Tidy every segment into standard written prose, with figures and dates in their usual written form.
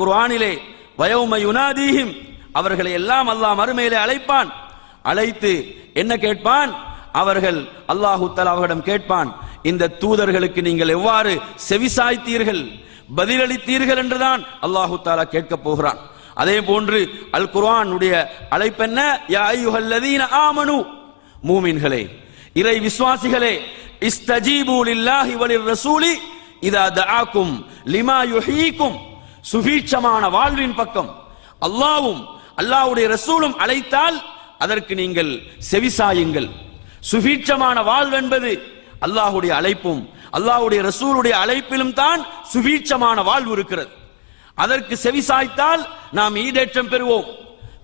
குர்ஆனிலே வயௌம யுனாதீஹிம் அவர்களை எல்லாம் அல்லாஹ் மறுமையிலே அழைப்பான். அழைத்து என்ன கேட்பான்? அவர்கள் அல்லாஹு தஆலா அவர்களிடம் கேட்பான், இந்த தூதர்களுக்கு நீங்கள் எவ்வாறு செவிசாய்த்தீர்கள், பதிலளித்தீர்கள் என்றுதான் அல்லாஹு தஆலா கேட்க போகிறான். அதே போன்று அல் குர்ஆனுடைய அழைப்பென்ன? யா அய்யுஹல்லதீன ஆமனு, மூமின்களே, இறை விசுவாசிகளே, இஸ்தஜீபு லில்லாஹி வலிர் ரசூலி இதா தஆக்கும் லிமா யுஹீக்கும், சுபீட்சமான வாழ்வின் பக்கம் அல்லாஹ்வும் அல்லாஹ்வுடைய ரசூலும் அழைத்தால் அதற்கு நீங்கள் செவிசாயுங்கள். சுபீட்சமான வாழ்வு என்பது அல்லாஹ்வுடைய அழைப்பும் அல்லாஹ்வுடைய ரசூலுடைய அழைப்பிலும் தான் சுபீட்சமான வாழ்வு இருக்கிறது. அதற்கு செவிசாய்த்தால் நாம் ஈடேற்றம் பெறுவோம்,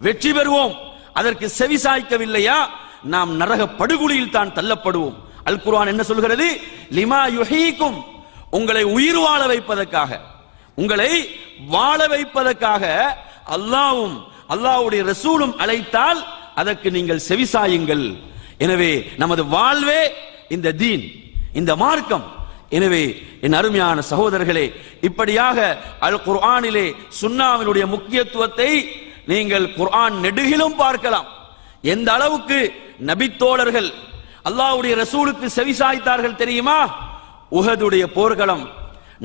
வெற்றி பெறுவோம். அதற்கு செவிசாய்க்கவில்லையா நாம் நரக படுகொலியில் தான் தள்ளப்படுவோம். அல் குர்ஆன் என்ன சொல்கிறது? லிமா யுஹீக்கும், உங்களை உயிர் வாழ வைப்பதற்காக, உங்களை வாழ வைப்பதற்காக அல்லாஹ்வும் அல்லாஹ்வுடைய ரசூலும் அழைத்தால் அதற்கு நீங்கள் செவிசாயுங்கள். எனவே நமது வாழ்வே இந்த தீன், இந்த மார்க்கம். எனவே என் அருமையான சகோதரர்களே, இப்படியாக அல் குர்ஆனிலே சுன்னாவினுடைய முக்கியத்துவத்தை நீங்கள் குர்ஆன் நெடுகிலும் பார்க்கலாம். எந்த அளவுக்கு நபித்தோழர்கள் அல்லாஹ்வுடைய ரசூலுக்கு செவிசாய்த்தார்கள் தெரியுமா? உஹதுடைய போர்க்களம்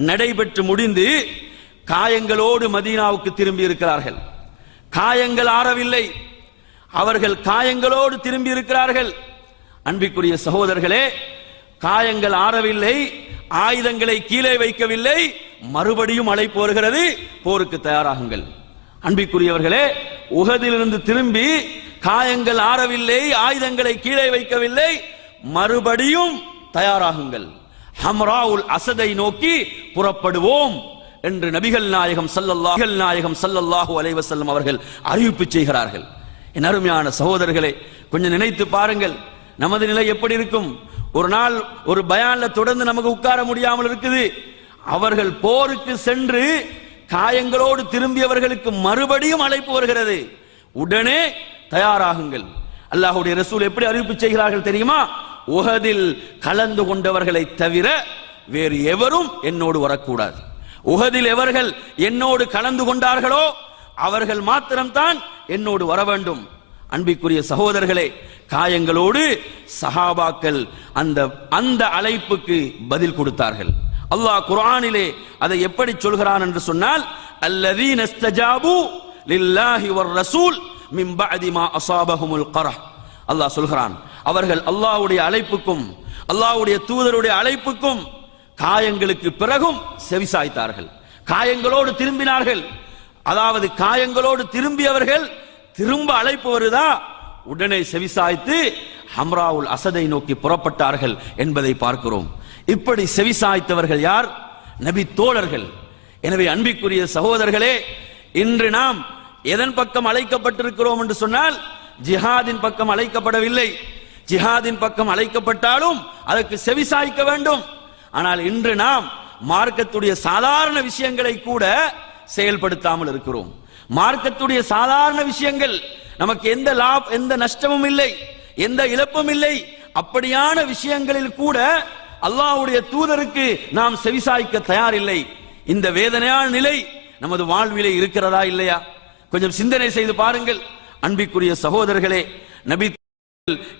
நடைபெற்று முடிந்து காயங்களோடு மதீனாவுக்கு திரும்பி இருக்கிறார்கள். காயங்கள் ஆறவில்லை, அவர்கள் காயங்களோடு திரும்பி இருக்கிறார்கள். அன்பிற்குரிய சகோதரர்களே, காயங்கள் ஆறவில்லை, ஆயுதங்களை கீழே வைக்கவில்லை, மறுபடியும் அழைப்பு வருகிறது, போருக்கு தயாராகுங்கள். அன்பிற்குரியவர்களே, உஹதிலிருந்து திரும்பி காயங்கள் ஆறவில்லை, ஆயுதங்களை கீழே வைக்கவில்லை, மறுபடியும் தயாராகுங்கள், ஹம்ராவுல் அசதை நோக்கி புறப்படுவோம் என்று நபிகள் நாயகம் ஸல்லல்லாஹு அலைஹி வஸல்லம் அவர்கள் அறிவிப்பு செய்கிறார்கள். என் அருமையான சகோதரர்களே, கொஞ்சம் நினைத்து பாருங்கள், நமது நிலை எப்படி இருக்கும்? ஒரு நாள் ஒரு பயான்ல தொடர்ந்து நமக்கு உட்கார முடியாமல் இருக்குது. அவர்கள் போருக்கு சென்று காயங்களோடு திரும்பியவர்களுக்கு மறுபடியும் அழைப்பு வருகிறது, உடனே தயாராகுங்கள். அல்லாஹ்வுடைய ரசூல் எப்படி அறிவிப்பு செய்கிறார்கள் தெரியுமா? உஹதில் கலந்து கொண்டவர்களை தவிர வேறு எவரும் என்னோடு வரக்கூடாது. உஹதில் எவர்கள் என்னோடு கலந்து கொண்டார்களோ அவர்கள் மாத்திரம்தான் என்னோடு வர வேண்டும். அன்பிற்குரிய சகோதரர்களே, காயங்களோடு சஹாபாக்கள் அந்த அழைப்புக்கு பதில் கொடுத்தார்கள். அல்லாஹ் குர்ஆனிலே அதை எப்படி சொல்கிறான் என்று சொன்னால், அல்லதீன இஸ்தஜாபு லில்லாஹி வர் ரசூல் மின் பஅதி மா அஸாபஹுமுல் கரஹ். அல்லாஹ் சொல்கிறான், அவர்கள் அல்லாஹ்வுடைய அழைப்புக்கும் அல்லாஹ்வுடைய தூதருடைய அழைப்புக்கும் காயங்களுக்கு பிறகும் செவிசாய்த்தார்கள், காயங்களோடு திரும்பினார்கள். அதாவது காயங்களோடு திரும்பியவர்கள் திரும்ப அழைப்பு வருதா, உடனே செவிசாய்த்து ஹம்ராவுல் அசதை நோக்கி புறப்பட்டார்கள் என்பதை பார்க்கிறோம். இப்படி செவிசாய்த்தவர்கள் யார்? நபி தோழர்கள். எனவே அன்பிற்குரிய சகோதரர்களே, இன்று நாம் எதன் பக்கம் அழைக்கப்பட்டிருக்கிறோம் என்று சொன்னால், ஜிஹாதின் பக்கம் அழைக்கப்படவில்லை. ஜிஹாதின் பக்கம் அழைக்கப்பட்டாலும் அதற்கு செவிசாய்க்க வேண்டும். ஆனால் இன்று நாம் மார்க்கத்துடைய சாதாரண விஷயங்களை கூட செயல்படுத்தாமல் இருக்கிறோம். மார்க்கத்துடைய சாதாரண விஷயங்கள், நமக்கு எந்த நஷ்டமும் இல்லை, எந்த இழப்பும் இல்லை. அப்படியான விஷயங்களில் கூட அல்லாஹ்வுடைய தூதருக்கு நாம் செவிசாய்க்க தயாரில்லை. இந்த வேதனையான நிலை நமது வாழ்விலே இருக்கிறதா இல்லையா? கொஞ்சம் சிந்தனை செய்து பாருங்கள். அன்பிற்குரிய சகோதரர்களே, நபி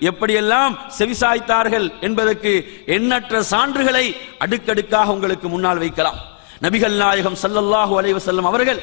எப்படியெல்லாம் செவிசாய்த்தார்கள் என்பதற்கு எண்ணற்ற சான்றுகளை அடுக்கடுக்காக உங்களுக்கு முன்னால் வைக்கலாம். நபிகள் நாயகம் ஸல்லல்லாஹு அலைஹி வஸல்லம் அவர்கள்